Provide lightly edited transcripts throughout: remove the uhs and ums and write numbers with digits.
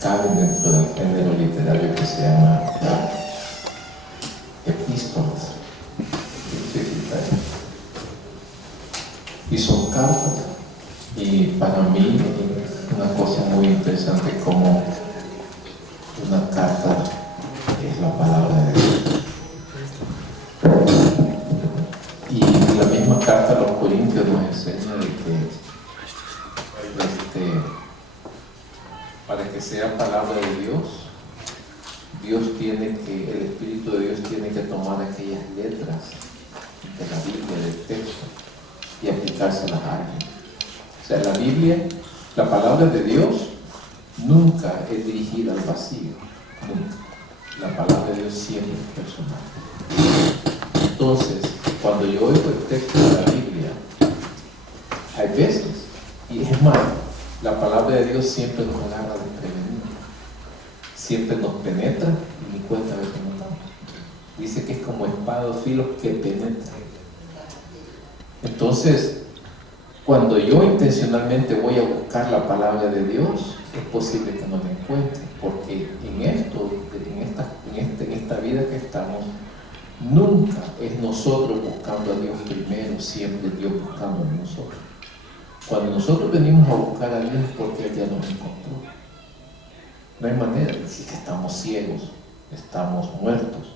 caben dentro del género literario que se llama epístolas. Y son cartas. Y para mí una cosa muy interesante como una carta es la palabra de Dios. Y la misma carta a los Corintios nos enseña de que para que sea palabra de Dios, el Espíritu de Dios tiene que tomar aquellas letras de la Biblia, del texto, y aplicárselas a alguien. O sea, la Biblia, la palabra de Dios, nunca es dirigida al vacío, nunca. La palabra de Dios siempre es personal. Entonces, cuando yo oigo el texto de la Biblia, hay veces, y es más, la palabra de Dios siempre nos agarra desprevenidos, siempre nos penetra y ni cuenta a veces nos damos. Dice que es como espada o filo que penetra. Entonces, cuando yo intencionalmente voy a buscar la palabra de Dios, es posible que no la encuentre, porque en esta vida que estamos, nunca es nosotros buscando a Dios primero, siempre Dios buscando a nosotros. Cuando nosotros venimos a buscar a Dios es porque Él ya nos encontró. No hay manera de decir que estamos ciegos, estamos muertos,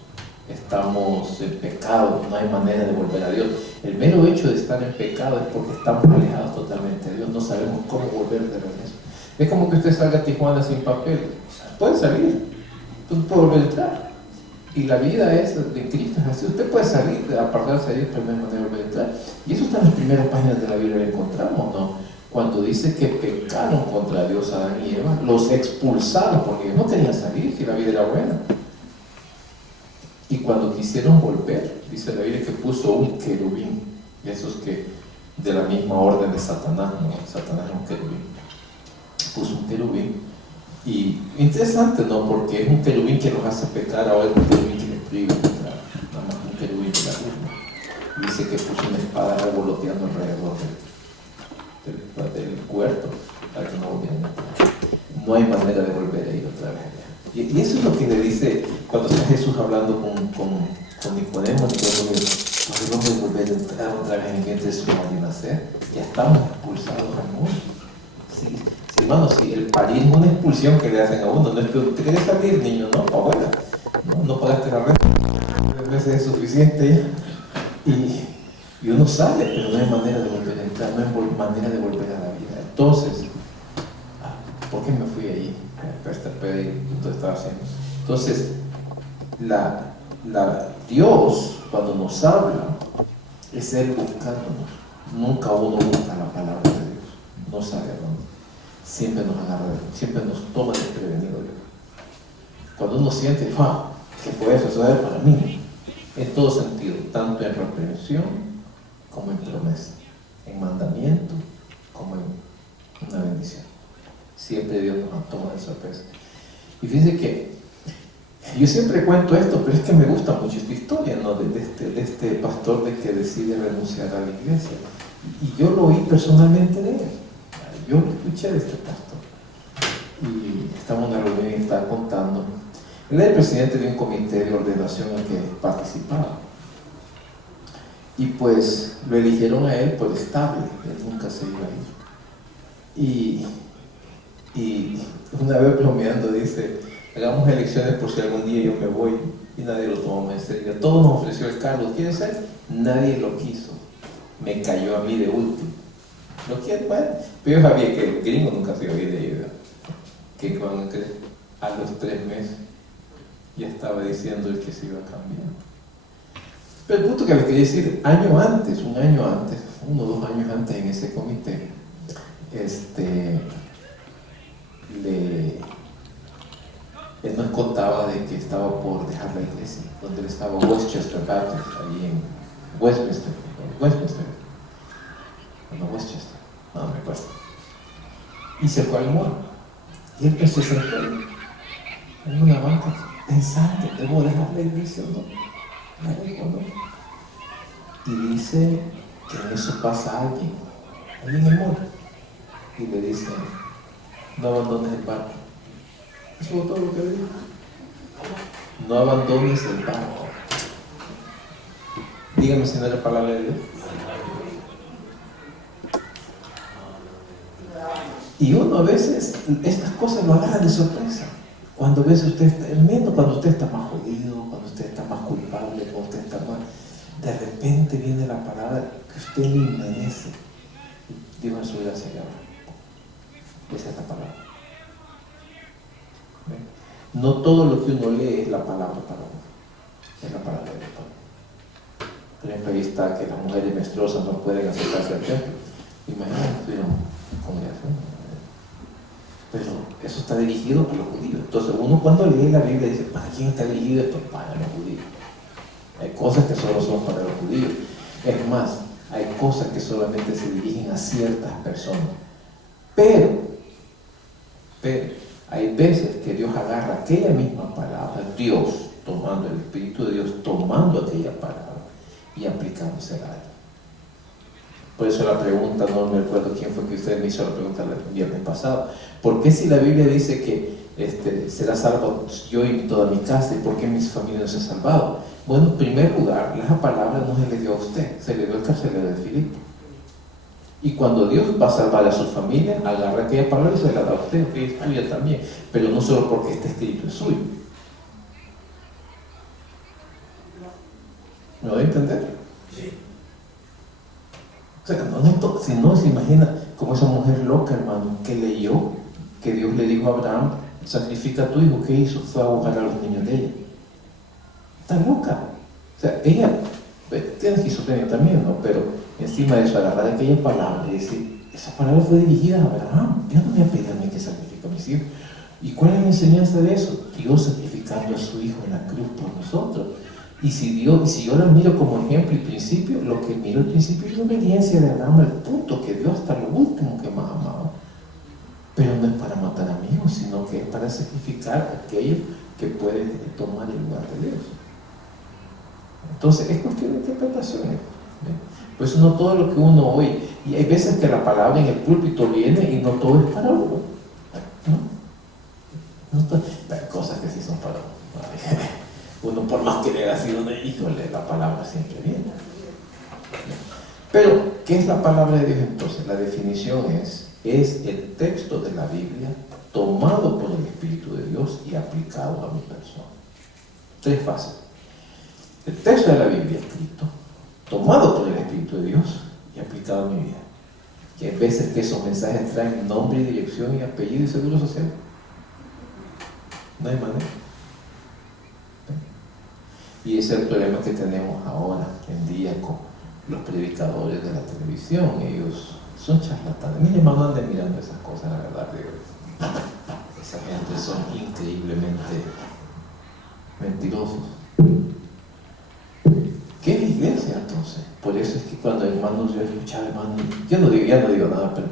estamos en pecado, no hay manera de volver a Dios. El mero hecho de estar en pecado es porque estamos alejados totalmente de Dios, no sabemos cómo volver de regreso. Es como que usted salga a Tijuana sin papel, puede salir, entonces puede volver a entrar. Y la vida es de Cristo, es así. Usted puede salir, apartarse de Dios, pero no hay manera de volver a entrar. Y eso está en las primeras páginas de la Biblia, lo encontramos, ¿no? Cuando dice que pecaron contra Dios Adán y Eva, los expulsaron porque ellos no querían salir, si la vida era buena. Y cuando quisieron volver, dice la Biblia que puso un querubín, y esos que de la misma orden de Satanás, ¿no? Satanás es un querubín. Puso un querubín. Y interesante, ¿no? Porque es un querubín que los hace pecar, ahora es un querubín que les prohíbe pecar, nada más un querubín de la luz. Dice que puso una espada revoloteando alrededor del huerto para que no volvieran a entrar. No hay manera de volver a ir otra vez allá. Y eso es lo que le dice cuando está Jesús hablando con Nicodemo. Nicodemo le dice: no debemos volver a entrar otra vez en el vientre de su madre y nacer. Ya estamos expulsados al mundo. Sí, hermano, si el parir es una expulsión que le hacen a uno, no es que usted quiere salir, niño, no, abuela, no pagaste la renta, 3 meses es suficiente ya. Y uno sale, pero no hay manera de volver a entrar, no hay manera de volver a la vida. Entonces, ¿por qué me fui ahí? Entonces estaba haciendo. Entonces, Dios, cuando nos habla, es Él buscándonos. Nunca uno busca la palabra de Dios, no sabe a dónde. Siempre nos agarra, siempre nos toma desprevenido. Cuando uno siente, ¿qué fue eso? Eso es para mí. En todo sentido, tanto en reprensión como en promesa, en mandamiento como en una bendición. Siempre Dios nos toma de sorpresa. Y fíjense que yo siempre cuento esto, pero es que me gusta mucho esta historia, ¿no? de este pastor de que decide renunciar a la iglesia. Y yo lo oí personalmente de él. Yo lo escuché de este pastor. Y estamos en una reunión y estaba contando. Él era el presidente de un comité de ordenación en el que participaba. Y pues lo eligieron a él por estable, él nunca se iba a ir. Y una vez bromeando dice: hagamos elecciones por si algún día yo me voy. Y nadie lo tomó en serio. Todos nos ofreció el cargo, ¿quieres ser? Nadie lo quiso. Me cayó a mí de último. ¿Lo quieren? Bueno, pero yo sabía que el gringo nunca se iba a ir de ayuda. Que cuando a los 3 meses ya estaba diciendo el que se iba a cambiar. Pero el punto que les quería decir, un año antes, 1 o 2 años antes en ese comité, él nos contaba de que estaba por dejar la iglesia, donde él estaba, Westchester Baptist, ahí en Westminster, no me acuerdo. Y se fue al mall. Y él se sentó en una banca pensando: ¿debo dejar la iglesia o no? ¿No? Y dice que en eso pasa alguien ahí en el mall y le dice: no abandones el barco, Eso fue todo lo que dijo. No abandones el barco. Dígame si no es la palabra de Dios. Y uno a veces estas cosas lo agarra de sorpresa. Cuando a veces usted está, cuando usted está más jodido, cuando usted está más culpable, cuando usted está más, de repente viene la palabra que usted le merece. Dios en su vida se llama. Esa es la palabra. ¿Ven? No todo lo que uno lee es la palabra para uno. Es la palabra de Dios. Por ejemplo, ahí está que las mujeres menstruosas no pueden acercarse al templo. Imagínate, congregación. Pero eso está dirigido a los judíos. Entonces uno cuando lee la Biblia dice, ¿para quién está dirigido esto? Para los judíos. Hay cosas que solo son para los judíos. Es más, hay cosas que solamente se dirigen a ciertas personas. Pero hay veces que Dios agarra aquella misma palabra, Dios tomando el Espíritu de Dios, tomando aquella palabra y aplicándosela a ella. Por eso la pregunta, no me acuerdo quién fue que usted me hizo la pregunta el viernes pasado. ¿Por qué si la Biblia dice que será salvo yo y toda mi casa, y por qué mi familia no se ha salvado? Bueno, en primer lugar, esa palabra no se le dio a usted, se le dio al carcelero de Filipo. Y cuando Dios va a salvar a su familia, agarra aquella palabra y se la da a usted, que es tuya también, pero no solo porque este escrito es suyo. ¿Me voy a entender? Sí. O sea, si no se imagina como esa mujer loca, hermano, que leyó que Dios le dijo a Abraham, sacrifica a tu hijo. ¿Qué hizo? Fue a buscar a los niños de ella. Está loca. O sea, ella tiene esquizofrenia también, ¿no? Pero encima de eso, agarrar aquella palabra y decir, esa palabra fue dirigida a Abraham. Dios no me ha pedido a mí que sacrifique a mis hijos. ¿Y cuál es la enseñanza de eso? Dios sacrificando a su hijo en la cruz por nosotros. Y si yo lo miro como ejemplo y principio, lo que miro al principio es la obediencia de Abraham, al punto que Dios hasta lo último que más amaba. Pero no es para matar amigos, sino que es para sacrificar a aquellos que pueden tomar el lugar de Dios. Entonces es cuestión de interpretaciones. Por eso no todo lo que uno oye, y hay veces que la palabra en el púlpito viene y no todo es para uno. Hay cosas que sí son para uno. Uno por más que le haya sido un híjole, la palabra siempre viene. Pero, ¿qué es la palabra de Dios entonces? La definición es el texto de la Biblia tomado por el Espíritu de Dios y aplicado a mi persona. 3 fases. El texto de la Biblia escrito, tomado por el Espíritu de Dios y aplicado a mi vida. Que hay veces que esos mensajes traen nombre y dirección y apellido y seguro social. No hay manera. Y ese es el problema que tenemos ahora en día con los predicadores de la televisión. Ellos son charlatanes. Mi hermano anda mirando esas cosas, la verdad. Esa gente son increíblemente mentirosos. ¿Qué es la iglesia entonces? Por eso es que cuando hermanos, yo escuchaba hermanos, ya no digo nada, pero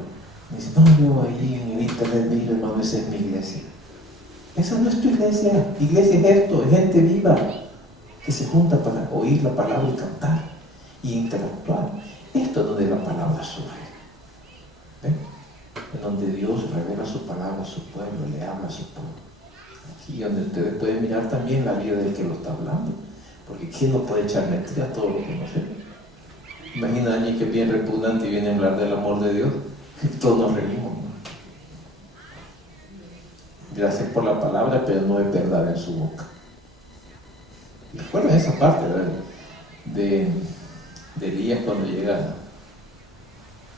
me dicen, no, yo ahí en el internet miro, hermano, esa es mi iglesia. Esa no es tu iglesia. Iglesia es esto, es gente viva que se junta para oír la palabra y cantar y interactuar. Esto es donde la palabra surge. ¿Ven? En donde Dios revela su palabra a su pueblo, le habla a su pueblo. Aquí donde ustedes pueden mirar también la vida del que lo está hablando, porque ¿quién no puede echar mentira a todo lo que no sé? Imagina a alguien que es bien repugnante y viene a hablar del amor de Dios, y todos nos reímos, ¿no? Gracias por la palabra, pero no es verdad en su boca. Recuerden esa parte, ¿verdad? de Elías cuando llega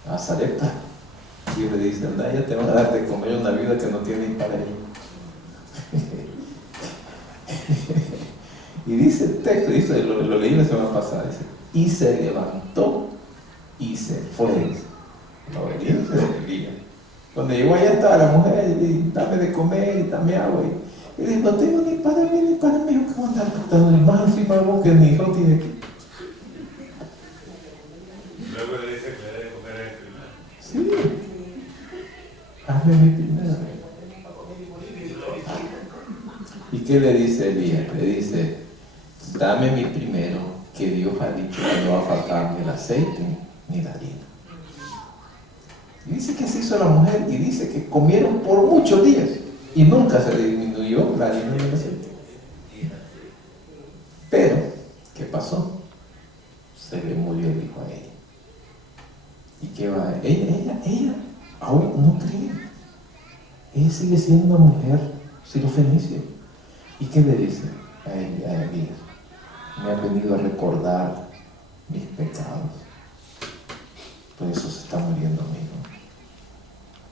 a Sarepta y le dice, anda, ya te van a dar de comer una viuda que no tiene ni para ella. Y dice el texto, dice, lo leí la semana pasada, dice, y se levantó y se fue. La obediencia de Elías. Cuando llegó allá estaba la mujer y dame de comer y dame agua. Y dice, no tengo ni para mí ni para mí, ¿qué van a dar? Más encima de vos que mi hijo tiene aquí. Luego le dice que le debe comer a él primero. Sí. Hazme mi primero. ¿Y qué le dice Elías? Le dice, dame mi primero, que Dios ha dicho que no va a faltar ni el aceite ni la harina. Y dice que así hizo la mujer y dice que comieron por muchos días. Y nunca se le disminuyó la harina del aceite. Pero, ¿qué pasó? Se le murió el hijo a ella. ¿Y qué va? Ella aún no cree. Ella sigue siendo una mujer sirofenicia. ¿Y qué le dice a Elías? Me ha venido a recordar mis pecados. Por eso se está muriendo mi hijo.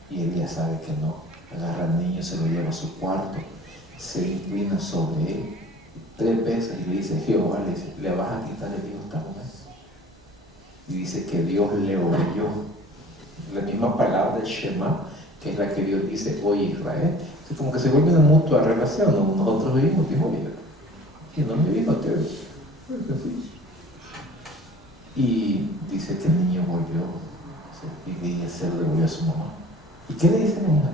Y Elías sabe que no. Agarra al niño, se lo lleva a su cuarto, se inclina sobre él 3 veces y le dice: Jehová, le vas a quitar el hijo a esta mujer. Y dice que Dios le oyó. La misma palabra del Shema, que es la que Dios dice: oye Israel. Es como que se vuelve una mutua relación, ¿no? Nosotros vivimos, dijo ella. Y no me vino a te oír. Y dice que el niño volvió, y ella se lo devolvió a su mamá. ¿Y qué le dice la mamá?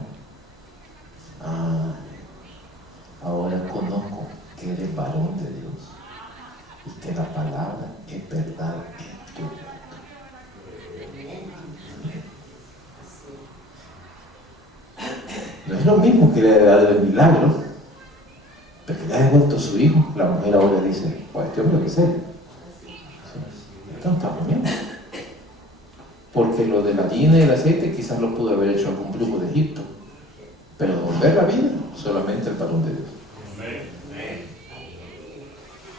Ahora conozco que eres varón de Dios y que la palabra es verdad en tu boca. No es lo mismo que le haya dado el milagro, pero que le haya devuelto a su hijo. La mujer ahora dice: pues este hombre que sé. Esto no está comiendo. Porque lo de la harina y el aceite quizás lo pudo haber hecho algún brujo de Egipto, pero devolver la vida solamente el varón de Dios.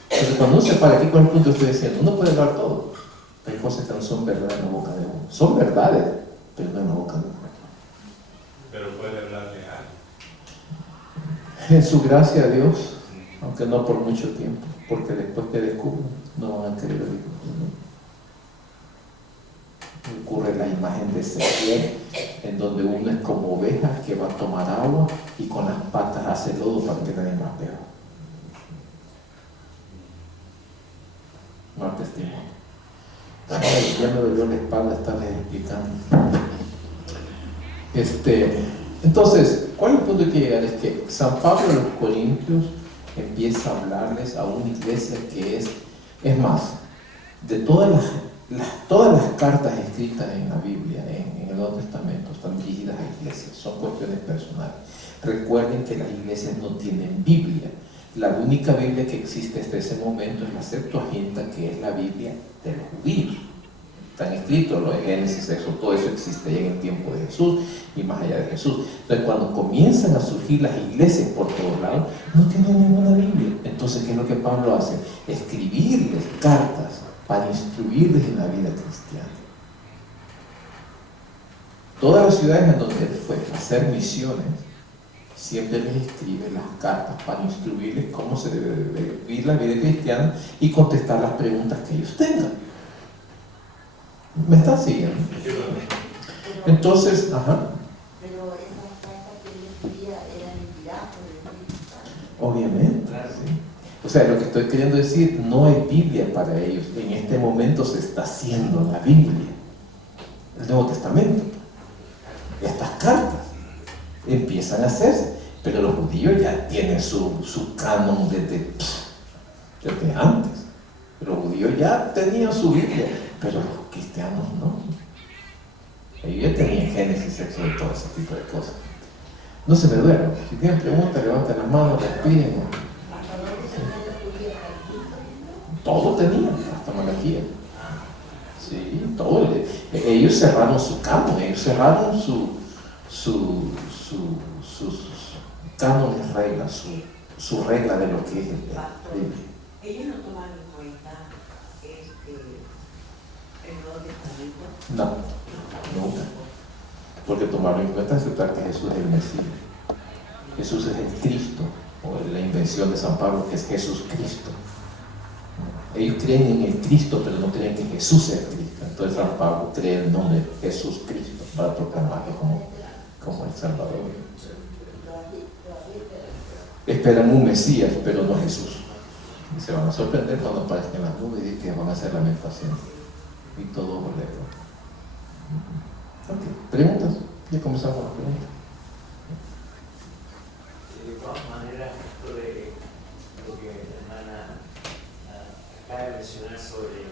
Entonces, cuando uno se para aquí con el punto que estoy diciendo, uno puede hablar todo. Hay cosas que no son verdad en la boca de uno. Son verdades, pero no en la boca de uno. Pero puede hablar de algo. En su gracia a Dios, aunque no por mucho tiempo, porque después que descubren, no van a querer oír. Ocurre la imagen de Ezequiel, en donde uno es como oveja que va a tomar agua y con las patas hace lodo para que nadie más beba. No testimonio. Ay, ya me dolió la espalda estarles explicando. Entonces, ¿cuál es el punto que llegar? Es que San Pablo a los Corintios empieza a hablarles a una iglesia que es más, de todas las cartas escritas en la Biblia, en el Nuevo Testamento, están dirigidas a iglesias, son cuestiones personales. Recuerden que las iglesias no tienen Biblia. La única Biblia que existe hasta ese momento es la Septuaginta, que es la Biblia de los judíos. Están escritos los Génesis, Éxodo, todo eso existe ya en el tiempo de Jesús y más allá de Jesús. Entonces, cuando comienzan a surgir las iglesias por todos lados, no tienen ninguna Biblia. Entonces, ¿qué es lo que Pablo hace? Escribirles cartas para instruirles en la vida cristiana. Todas las ciudades en donde él fue a hacer misiones, siempre les escribe las cartas para instruirles cómo se debe vivir la vida cristiana y contestar las preguntas que ellos tengan. ¿Me están siguiendo? Entonces, ajá. Pero esas cartas que él escribía eran inspiradas por el Espíritu Santo. Obviamente, sí. O sea, lo que estoy queriendo decir, no hay Biblia para ellos. En este momento se está haciendo la Biblia, el Nuevo Testamento. Estas cartas empiezan a hacerse, pero los judíos ya tienen su canon desde antes. Los judíos ya tenían su Biblia, pero los cristianos no. Ellos ya tenían Génesis, Éxodo y todo ese tipo de cosas. No se me duerman. Si tienen preguntas, levanten las manos, respiren. Todo tenían, hasta Malaquía. Sí, todo. Ellos cerraron su canon, ellos cerraron sus cánones, reglas, su regla de lo que es el Ellos no tomaron en cuenta el Nuevo Testamento. No, nunca. Porque tomaron en cuenta aceptar que Jesús es el Mesías. Jesús es el Cristo, o la invención de San Pablo, que es Jesús Cristo. Ellos creen en el Cristo, pero no creen que Jesús sea el Cristo. Entonces San Pablo cree el nombre Jesús Cristo para proclamarlo como el Salvador. Esperan un Mesías, pero no Jesús. Y se van a sorprender cuando aparezcan las nubes y que van a hacer lamentación. Y todo volverá. Ok, ¿preguntas? Ya comenzamos las preguntas. De todas maneras, esto de lo que la hermana acaba de mencionar sobre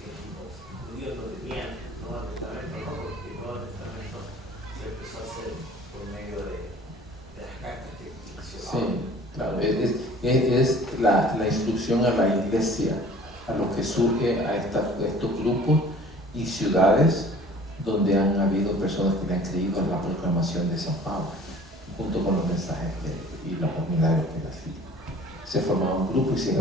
que los judíos no tenían Nuevo Testamento, no, porque el Nuevo Testamento se empezó a hacer por medio de las cartas que mencionaba. Sí, claro, es la instrucción a la iglesia, a lo que surge a estos grupos y ciudades donde han habido personas que le han creído en la proclamación de San Pablo, junto con los mensajes y los milagros que él hacía. Se formaba un grupo y decían,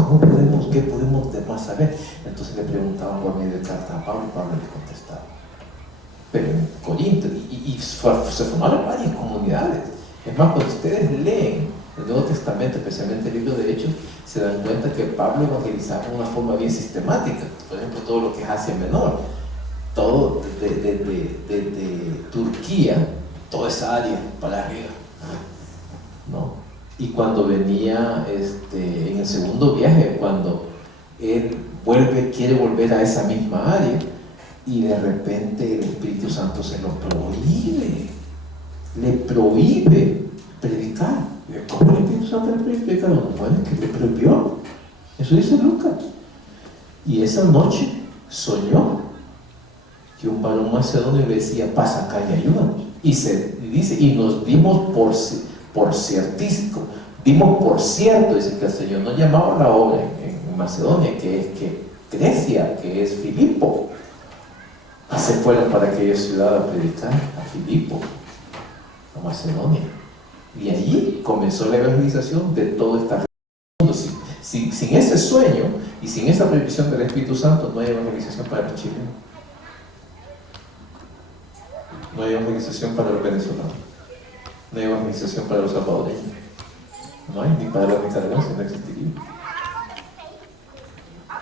¿qué podemos más saber? Entonces le preguntaban por medio de cartas a Pablo y Pablo les contestaba. Pero en Corinto, se formaron varias comunidades. Es más, cuando ustedes leen el Nuevo Testamento, especialmente el libro de Hechos, se dan cuenta que Pablo evangelizaba de una forma bien sistemática. Por ejemplo, todo lo que es Asia Menor, todo desde Turquía, toda esa área para arriba, ¿no? Y cuando venía en el segundo viaje, cuando él quiere volver a esa misma área, y de repente el Espíritu Santo se lo prohíbe, le prohíbe predicar. ¿Cómo el Espíritu Santo le prohíbe predicar? Bueno, es que le prohibió. Eso dice Lucas. Y esa noche soñó que un varón macedonio le decía, pasa acá y ayúdanos. Y dice, y nos dimos por ciertísimo, dimos por cierto, dice que el Señor nos llamaba a la obra en Macedonia, que es Grecia, que es Filipo. Y se fueron para aquella ciudad a predicar, a Filipo, a Macedonia. Y allí comenzó la evangelización de todo este mundo. Sin ese sueño y sin esa previsión del Espíritu Santo, no hay evangelización para los chilenos. No hay evangelización para los venezolanos. No hay evangelización para los salvadoreños. No hay, ni para los nicaragüenses, no existiría.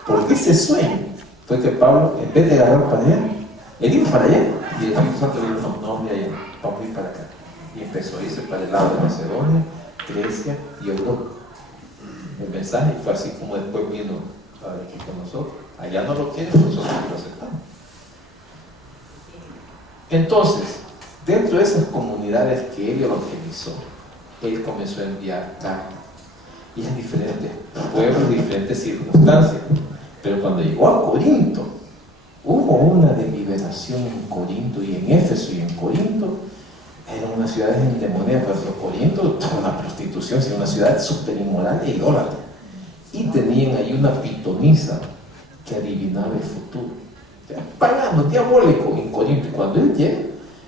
Porque ese sueño fue que Pablo, en vez de agarrar para allá, él iba para allá. Y el Espíritu Santo le dijo, no, mira allá, vamos a ir para acá. Y empezó a irse para el lado de Macedonia, Grecia y Europa. El mensaje fue así como después vino aquí con nosotros. Allá no lo quieren, nosotros lo aceptamos. Entonces, dentro de esas comunidades que él evangelizó, él comenzó a enviar cartas y en diferentes pueblos, diferentes circunstancias. Pero cuando llegó a Corinto, hubo una deliberación en Corinto y en Éfeso y en Corinto. Eran unas ciudades endemoniadas, pero Corinto era una prostitución, sino una ciudad súper inmoral e idólatra. Y tenían ahí una pitonisa que adivinaba el futuro. O sea, pagano, diabólico en Corinto. Y cuando él llega,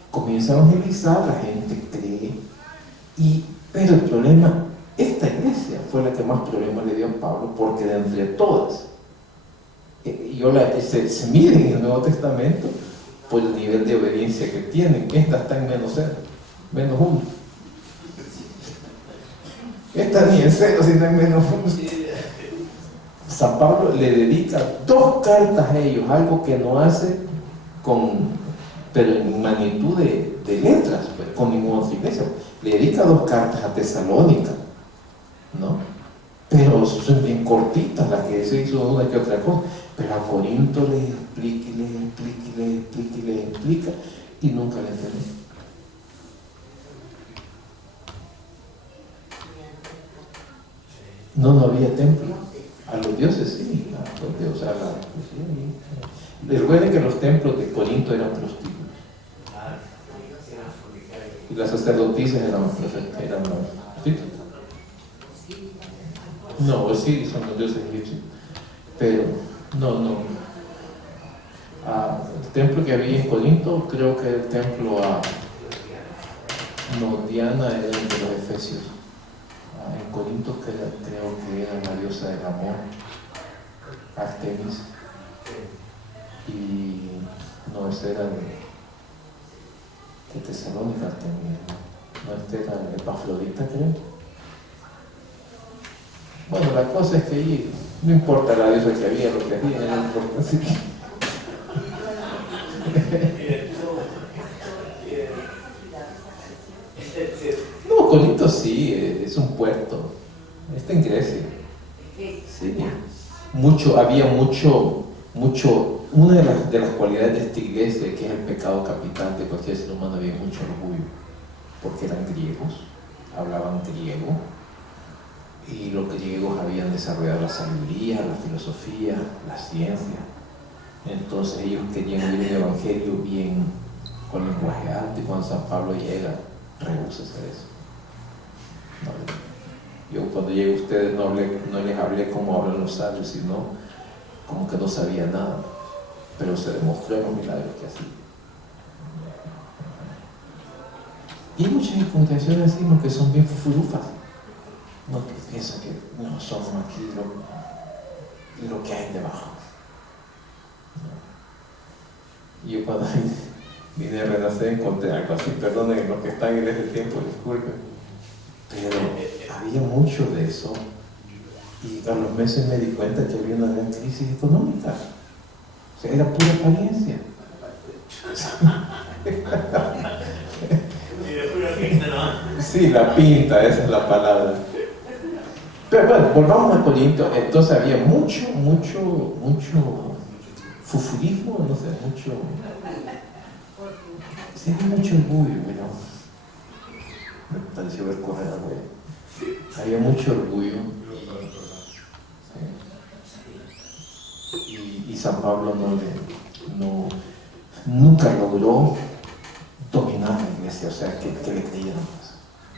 comienza a evangelizar, la gente cree. Pero el problema, esta iglesia fue la que más problemas le dio a Pablo, porque de entre todas, se miden en el Nuevo Testamento por el nivel de obediencia que tienen. Esta está en -0, -1. Esta ni en 0, sino en -1. San Pablo le dedica 2 cartas a ellos, algo que no hace pero en magnitud de letras, pues, con ninguna otra iglesia. Le dedica 2 cartas a Tesalónica, ¿no? Pero son bien cortitas, las que se hizo una que otra cosa. Pero a Corinto le explica y nunca le entendí. No había templo. A los dioses sí, a los dioses, recuerden que los templos de Corinto eran prostíbulos. Y las sacerdotisas eran prostitutas. No, sí, son los dioses egipcios. Pero, no. El templo que había en Corinto, creo que el templo Diana era el de los efesios. En Corinto creo que era la diosa del amor, Artemis. Y no, ese era de Tesalónica, Artemis. No, este era Epafrodita, creo. Bueno, la cosa es que ahí no importa la diosa que había, lo que había era importante. No, Corinto sí, es un puerto. Está en Grecia. Sí. Había mucho. Una de las cualidades de esta iglesia, que es el pecado capital de cualquier ser humano, había mucho orgullo, porque eran griegos, hablaban griego, y los griegos habían desarrollado la sabiduría, la filosofía, la ciencia. Entonces ellos querían oír un evangelio bien, con lenguaje alto, y cuando San Pablo llega, rehúsa hacer eso. No, yo cuando llegué a ustedes no les hablé como hablan los sabios, sino como que no sabía nada, pero se demostró en los milagros que hacía. Y hay muchas congregaciones así, que son bien furufas, no que piensan que no somos aquí lo que hay debajo. Y yo cuando vine a renacer encontré algo así, perdonen los que están en ese tiempo, disculpen, pero había mucho de eso y a los meses me di cuenta que había una gran crisis económica. O sea, era pura apariencia. Sí, la pinta, esa es la palabra. Pero bueno, volvamos a Corinto. Entonces había mucho fufurismo, no sé, sí, había mucho orgullo, ¿no? Me pareció ver correr algo ahí. Había mucho orgullo. Y San Pablo nunca logró dominar la iglesia, o sea, que le creyeran más.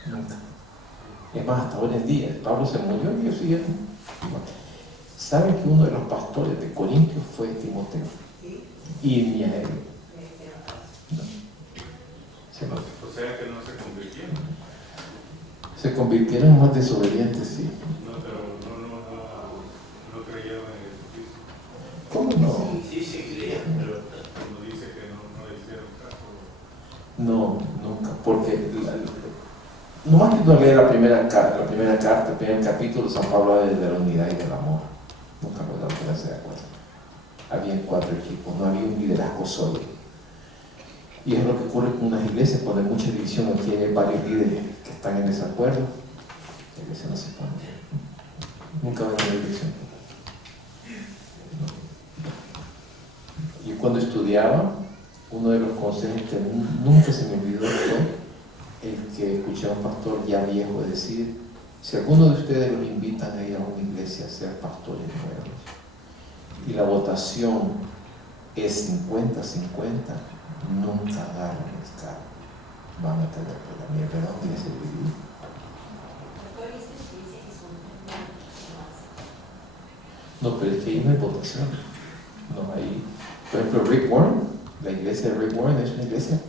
Nunca. Es más, hasta hoy en día, Pablo se murió y ellos siguieron. ¿Saben que uno de los pastores de Corintios fue Timoteo? Y ni a él. No. O sea que no se convirtieron. Se convirtieron más desobedientes, sí. No, pero no creyeron en Jesucristo. ¿Cómo no? Sí, sí, creían, pero Como dice que no le hicieron caso. No, nunca, porque nomás que no leer la primera carta, el primer capítulo, San Pablo habla de la unidad y del amor. Nunca lograron ponerse de acuerdo. Habían 4 equipos, no había un liderazgo sólido. Y es lo que ocurre con unas iglesias, cuando hay mucha división, aquí hay varios líderes que están en desacuerdo, la iglesia no se pone. Nunca va a haber división. Yo cuando estudiaba, uno de los consejos que nunca se me olvidó fue el que escuché a un pastor ya viejo decir: si alguno de ustedes los invitan a ir a una iglesia a ser pastores nuevos y la votación es 50-50, nunca agarran el cargo, van a tener problemas. ¿De dónde es el video? No, pero es que ahí no hay votación. No hay. Por ejemplo, Rick Warren, la iglesia de Rick Warren es una iglesia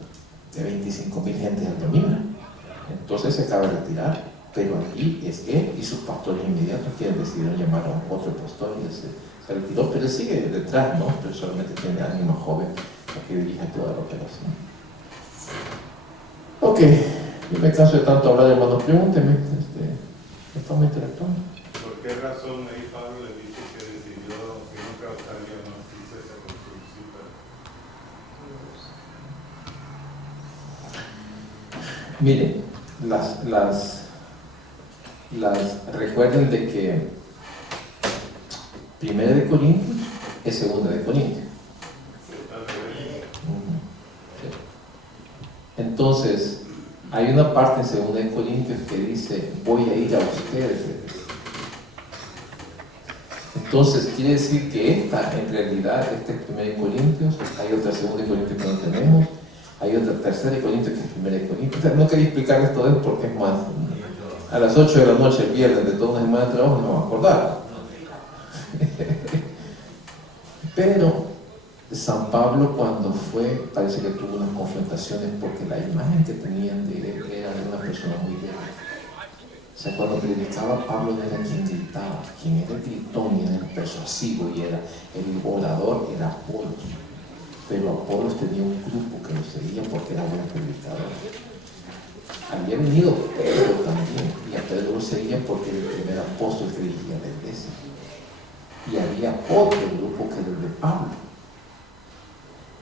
de 25,000 gentes al domingo. Entonces se acaba de retirar, pero aquí es él y sus pastores inmediatos que decidieron llamar a otro pastor y se retiró, pero él sigue detrás, ¿no? Pero solamente tiene a alguien más joven que dirige toda la operación. Ok, yo me canso de tanto hablar, hermanos, pregúnteme. Estamos interactuando. ¿Por qué razón ahí Pablo le dice que decidió que nunca salía Narcisa con su cita? Miren, recuerden de que Primera de Corintios es Segunda de Corintios. Entonces, hay una parte en Segunda de Corintios que dice: voy a ir a ustedes. Entonces, quiere decir que en realidad, este es Primera de Corintios, hay otra Segunda de Corintios que no tenemos, hay otra Tercera de Corintios que es Primera de Corintios. No quería explicarles todo esto porque es más. A las 8 de la noche, el viernes, de toda una semana de trabajo, no me voy a acordar. Pero San Pablo, cuando fue, parece que tuvo unas confrontaciones porque la imagen que tenían de él era de una persona muy débil. O sea, cuando predicaba, Pablo no era quien gritaba, quien era el gritón y era el persuasivo y era el orador, era Apolos. Pero Apolos tenía un grupo que lo seguía porque era buen predicador. Había venido Pedro también, y a Pedro lo seguía porque era el primer apóstol que dirigía la iglesia. Y había otro grupo que era el de Pablo.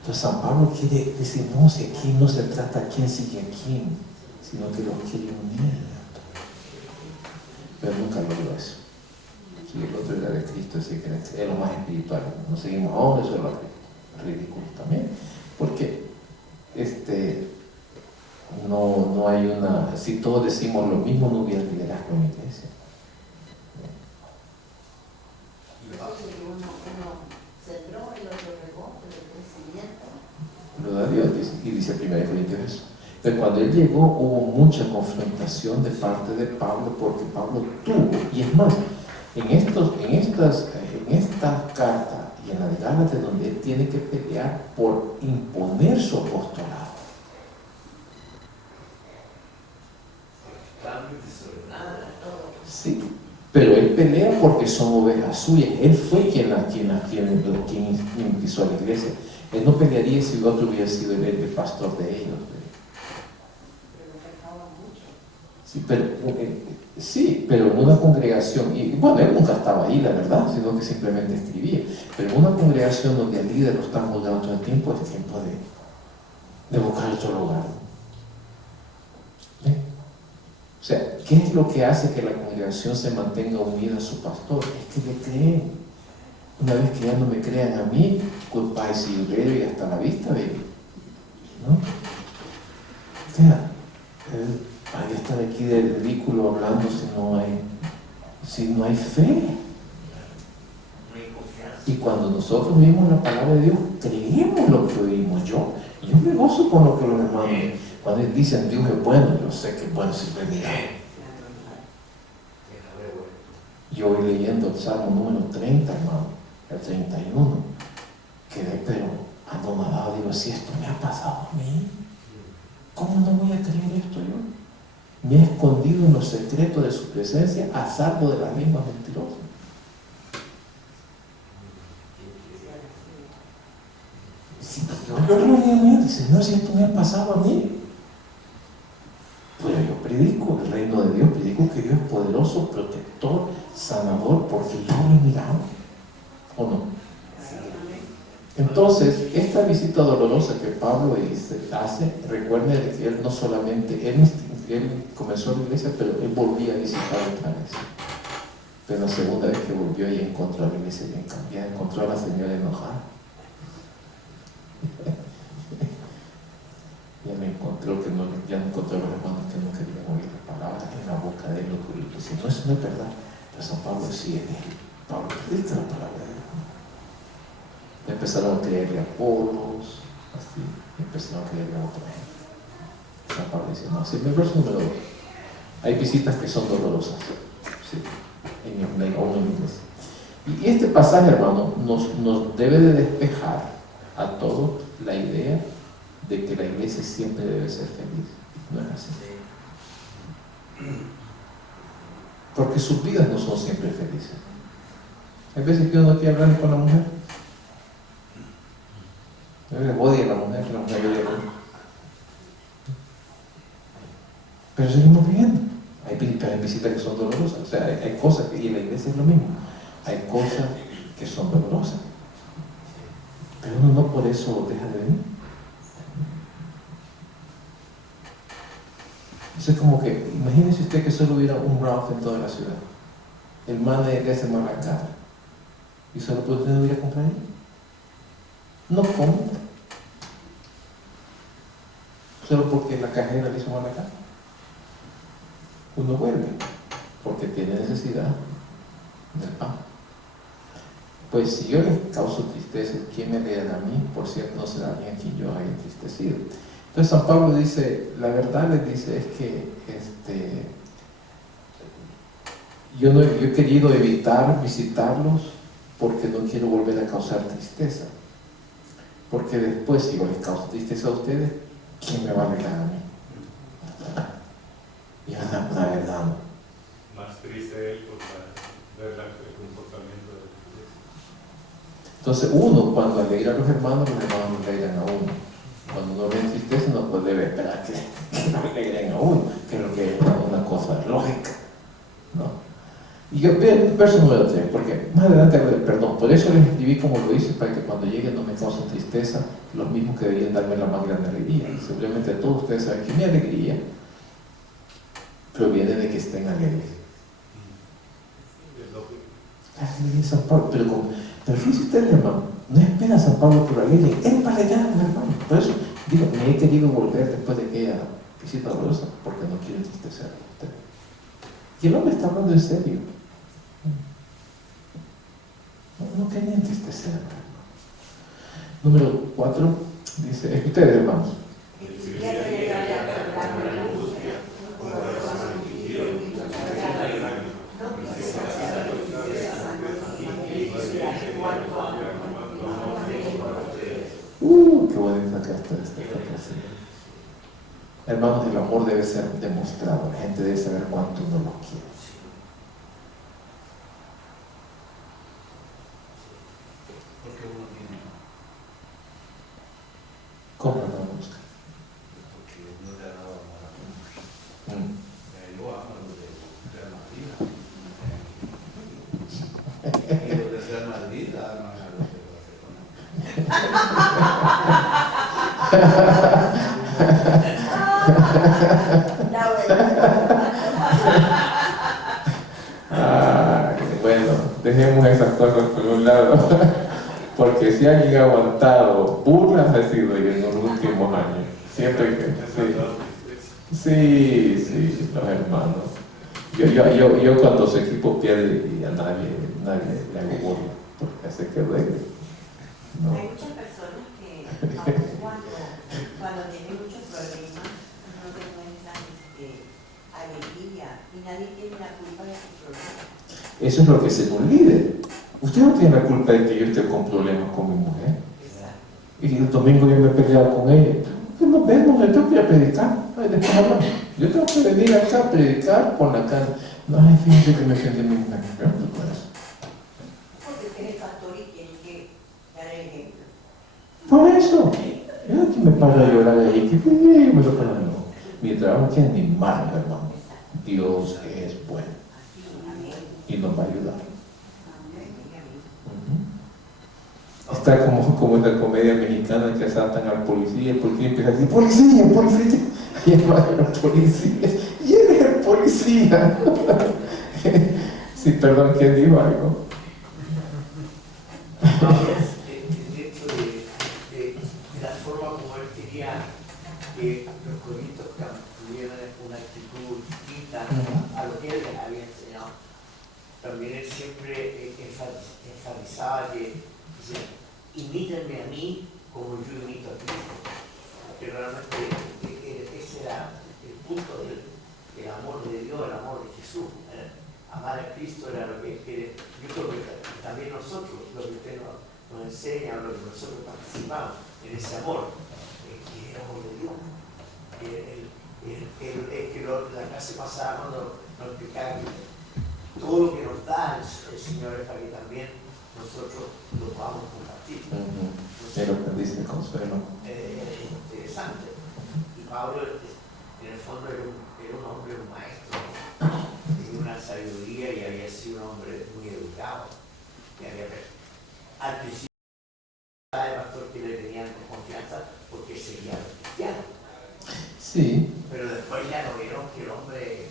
Entonces San Pablo quiere decir: no, si aquí no se trata quién sigue a quién, sino que los quiere unir. Pero nunca logró eso. Si el otro era de Cristo, así que era lo más espiritual. No seguimos a hombres, eso es ridículo también. Porque no hay una. Si todos decimos lo mismo, no hubiera liderazgo en la iglesia. Uno sembró, el otro regó, el crecimiento. Lo da Dios, y dice 1 Corintios eso. Pero cuando él llegó hubo mucha confrontación de parte de Pablo, porque Pablo tuvo, y es más, en esta carta y en la de Gálatas, donde él tiene que pelear por imponer su apostolado. Sí, pero él pelea porque son ovejas suyas. Él fue quien pisó a la iglesia. Él no pelearía si otro hubiera sido el pastor de ellos. Sí, pero en una congregación, y bueno, él nunca estaba ahí, la verdad, sino que simplemente escribía. Pero en una congregación donde el líder lo está moldeando todo el tiempo, es tiempo de buscar otro lugar. ¿Ven? O sea, ¿qué es lo que hace que la congregación se mantenga unida a su pastor? Es que le creen. Una vez que ya no me crean a mí, goodbye, see you later y hasta la vista, baby. ¿No? O sea, hay que estar aquí del ridículo hablando si no hay fe. Y cuando nosotros oímos la palabra de Dios, creemos lo que oímos. Yo me gozo con lo que los hermanos, cuando dicen Dios es bueno, yo sé que es bueno siempre mirar. Yo voy leyendo el Salmo número 30, hermano, el 31, quedé pero anonadado, digo, si esto me ha pasado a mí, ¿cómo no voy a creer esto yo? Me he escondido en los secretos de su presencia a salvo de las lenguas mentirosas. Yo lo leí a mí, dice, no, si esto me ha pasado a mí. Pero yo predico el reino de Dios, predico que Dios es poderoso, protector, sanador, porque yo lo he mirado. ¿O no? Entonces, esta visita dolorosa que Pablo hace, recuerden que él no solamente, él comenzó la iglesia, pero él volvía a visitar otra vez. Pero la segunda vez que volvió, ya encontró a la iglesia bien cambiada, encontró a la señora enojada. Ya encontró a los hermanos que no querían oír las palabras en la boca de él, lo que decía, no, eso no es verdad. Pero San Pablo decía, Pablo predica la palabra de Dios. Empezaron a creerle a Apolos, así, empezaron a creerle a otra gente. San Pablo dice, no, sí, en el verso número 2, hay visitas que son dolorosas, sí, en la iglesia. Y este pasaje, hermano, nos debe de despejar a todos la idea de que la iglesia siempre debe ser feliz. No es así. Porque sus vidas no son siempre felices. Hay veces que uno quiere hablar con la mujer. Odia a la mujer odia a la mujer. Pero seguimos viviendo. Hay visitas que son dolorosas. O sea, hay cosas, y en la iglesia es lo mismo. Hay cosas que son dolorosas. Pero uno no por eso deja de venir. Es como que, imagínese usted que solo hubiera un Ralph en toda la ciudad. El man de ese Maracá. ¿Y solo puede usted no ir a comprar ahí? No compra. Solo porque la cajera le hizo Maracá. Uno vuelve, porque tiene necesidad del pan. Pues si yo les causo tristeza, ¿quién me alegrará a mí? Por cierto, no será alguien a quien yo haya entristecido. Entonces San Pablo dice, la verdad les dice es que yo he querido evitar visitarlos porque no quiero volver a causar tristeza. Porque después, si yo les causo tristeza a ustedes, ¿quién me va a alegrar a mí? Y la verdad no. Más triste él por ver el comportamiento de la iglesia. Entonces uno, cuando alegra a los hermanos nos alegran a uno. Cuando uno ve tristeza no puede esperar que nos alegren a uno, que es lo que es una cosa lógica, ¿no? Y yo veo el verso número 3, porque más adelante hablo del perdón. Por eso les escribí como lo hice, para que cuando lleguen no me causen tristeza, los mismos que deberían darme la más grande alegría. Simplemente todos ustedes saben que mi alegría proviene de que estén alegres. Alegría San Pablo, pero fíjense ustedes, hermano, no espera a San Pablo por alegre, él para alegrar, hermano. Por eso digo, me he querido volver después de aquella visita dolorosa, porque no quiero entristecer a usted. Y el hombre está hablando en serio. No quería entristecer, hermano. Número 4 dice, ustedes, hermanos. Y si quiere llegar a ustedes está creciendo. Hermanos, el amor debe ser demostrado. La gente debe saber cuánto uno lo quiere. Porque uno tiene, ¿Cómo no busca? porque uno le ha dado amor a muchos. Mm. Yo amo a los de Real Madrid. Y los de Real Madrid aman a los de Bueno, dejemos esas cosas por un lado, porque si alguien ha aguantado burlas ha sido yo en los últimos años. Siempre que sí, los hermanos. Yo cuando su equipo pierde y a nadie le hago burla, porque hace que duele. No. Hay muchas personas que, aun cuando tienen muchos problemas, no demuestran alegría y nadie tiene la culpa de sus problemas. Eso es lo que es ser un líder. Usted no tiene la culpa de que yo esté con problemas con mi mujer. Exacto. Y el domingo yo me he peleado con ella. Que nos vemos, yo tengo que ir a predicar. Ay, después hablamos. Yo tengo que venir acá a predicar con la cara. No, ay, fíjate que me ofendí mi mujer. Yo no puedo eso. Porque usted es el pastor y tiene que dar el ejemplo. Por eso. Yo aquí me paro a llorar ahí. Que me lo para no. Mi trabajo es que animar, hermano. Dios es bueno. Así, amén. Y nos va a ayudar. Amén. Está como en la comedia mexicana que asaltan al policía, el policía empieza a decir, ¡policía, policía! Y el policía, y él es el policía. Sí, perdón, ¿quién dijo algo? Pablo, el hecho de la forma como él quería que los corintios tuvieran una actitud distinta a lo que él les había enseñado. También él siempre enfatizaba que decía, imítenme a mí como yo imito a Cristo. Que realmente ese era el punto del amor de Dios, el amor de Jesús. Amar a Cristo era lo que él quería. Yo creo que también nosotros, lo que usted nos enseña, lo que nosotros participamos en ese amor, que es el amor de Dios. La clase pasada cuando nos explicaba que todo lo que nos da el Señor es para que también nosotros lo podamos compartir. Pero dice Consuelo. Interesante. Y Pablo, en el fondo, era un hombre, un maestro, tenía una sabiduría y había sido un hombre muy educado. Al principio, el pastor que le tenían confianza porque seguía a los cristianos. Sí. Pero después ya lo vieron que el hombre.